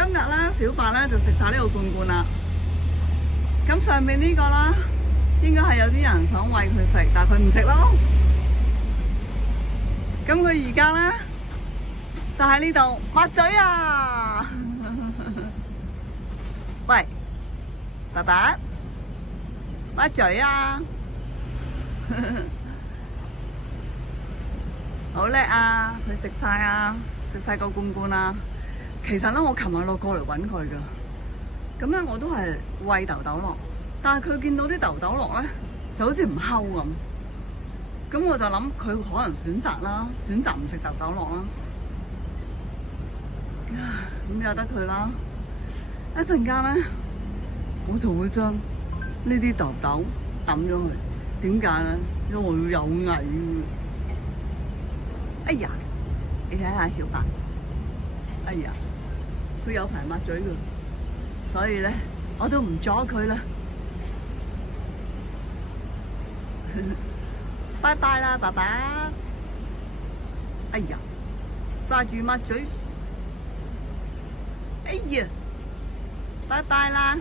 今日咧，小白咧就食晒呢個罐罐啦。咁上面呢個啦，應該係有啲人想餵佢食，但係佢唔食咯。咁佢而家咧就喺呢度抹嘴啊！喂，爸爸，抹嘴啊！好叻啊！佢食晒啊，食晒個罐罐啊！其實咧，我琴日落過嚟搵佢噶，咁咧我都係餵豆豆樂，但係佢見到啲豆豆樂咧，就好似唔睺咁。咁我就諗佢可能選擇啦，選擇唔食豆豆樂啦。咁由得佢啦。一陣間咧，我就會將呢啲豆豆抌咗佢。點解咧？因為我要有蟻。哎呀，你睇下小白，哎呀，佢有排抹嘴噶，所以咧我都唔阻佢啦。拜拜啦，爸爸。哎呀，掛住抹嘴。哎呀，拜拜啦。